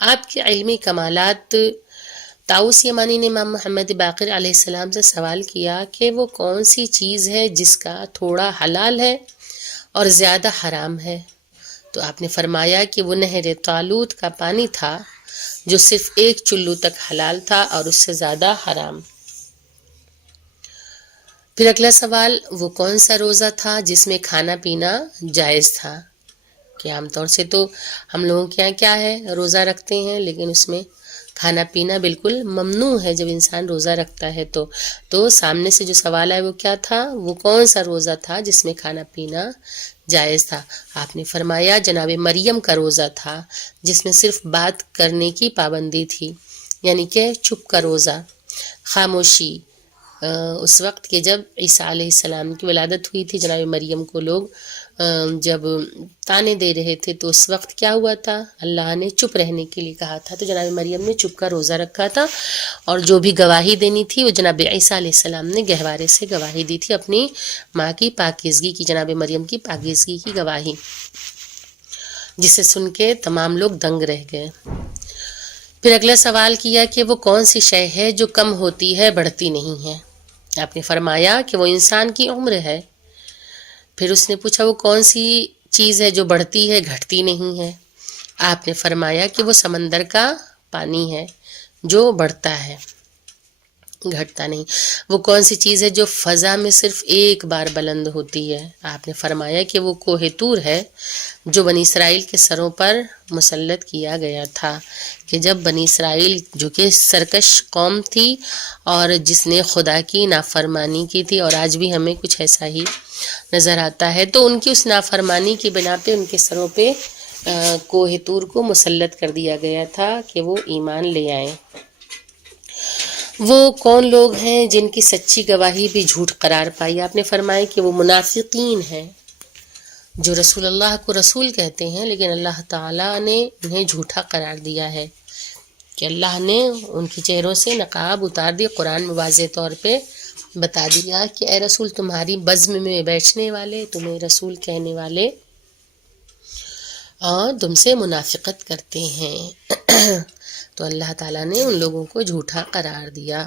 آپ کے علمی کمالات۔ طاؤس یمانی نے امام محمد باقر علیہ السلام سے سوال کیا کہ وہ کون سی چیز ہے جس کا تھوڑا حلال ہے اور زیادہ حرام ہے؟ تو آپ نے فرمایا کہ وہ نہر طالوت کا پانی تھا جو صرف ایک چلو تک حلال تھا اور اس سے زیادہ حرام۔ پھر اگلا سوال، وہ کون سا روزہ تھا جس میں کھانا پینا جائز تھا؟ کہ عام طور سے تو ہم لوگوں کے یہاں کیا ہے، روزہ رکھتے ہیں لیکن اس میں کھانا پینا بالکل ممنوع ہے جب انسان روزہ رکھتا ہے۔ تو سامنے سے جو سوال ہے وہ کیا تھا، وہ کون سا روزہ تھا جس میں کھانا پینا جائز تھا؟ آپ نے فرمایا جناب مریم کا روزہ تھا جس میں صرف بات کرنے کی پابندی تھی، یعنی کہ چپ کا روزہ، خاموشی۔ اس وقت کہ جب عیسیٰ علیہ السلام کی ولادت ہوئی تھی، جناب مریم کو لوگ جب تانے دے رہے تھے تو اس وقت کیا ہوا تھا، اللہ نے چپ رہنے کے لیے کہا تھا، تو جناب مریم نے چپ کا روزہ رکھا تھا، اور جو بھی گواہی دینی تھی وہ جناب عیسیٰ علیہ السلام نے گہوارے سے گواہی دی تھی، اپنی ماں کی پاکیزگی کی، جناب مریم کی پاکیزگی کی گواہی، جسے سن کے تمام لوگ دنگ رہ گئے۔ پھر اگلا سوال کیا کہ وہ کون سی شے ہے جو کم ہوتی ہے بڑھتی نہیں ہے؟ آپ نے فرمایا کہ وہ انسان کی عمر ہے۔ پھر اس نے پوچھا وہ کون سی چیز ہے جو بڑھتی ہے گھٹتی نہیں ہے؟ آپ نے فرمایا کہ وہ سمندر کا پانی ہے جو بڑھتا ہے گھٹتا نہیں۔ وہ کون سی چیز ہے جو فضا میں صرف ایک بار بلند ہوتی ہے؟ آپ نے فرمایا کہ وہ کوہ طور ہے جو بنی اسرائیل کے سروں پر مسلط کیا گیا تھا، کہ جب بنی اسرائیل جو کہ سرکش قوم تھی اور جس نے خدا کی نافرمانی کی تھی، اور آج بھی ہمیں کچھ ایسا ہی نظر آتا ہے، تو ان کی اس نافرمانی کی بنا پہ ان کے سروں پہ کوہ طور کو مسلط کر دیا گیا تھا کہ وہ ایمان لے آئیں۔ وہ کون لوگ ہیں جن کی سچی گواہی بھی جھوٹ قرار پائی؟ آپ نے فرمایا کہ وہ منافقین ہیں جو رسول اللہ کو رسول کہتے ہیں لیکن اللہ تعالیٰ نے انہیں جھوٹا قرار دیا ہے، کہ اللہ نے ان کے چہروں سے نقاب اتار دی۔ قرآن میں واضح طور پہ بتا دیا کہ اے رسول تمہاری بزم میں بیٹھنے والے، تمہیں رسول کہنے والے اور تم سے منافقت کرتے ہیں۔ تو اللہ تعالیٰ نے ان لوگوں کو جھوٹا قرار دیا۔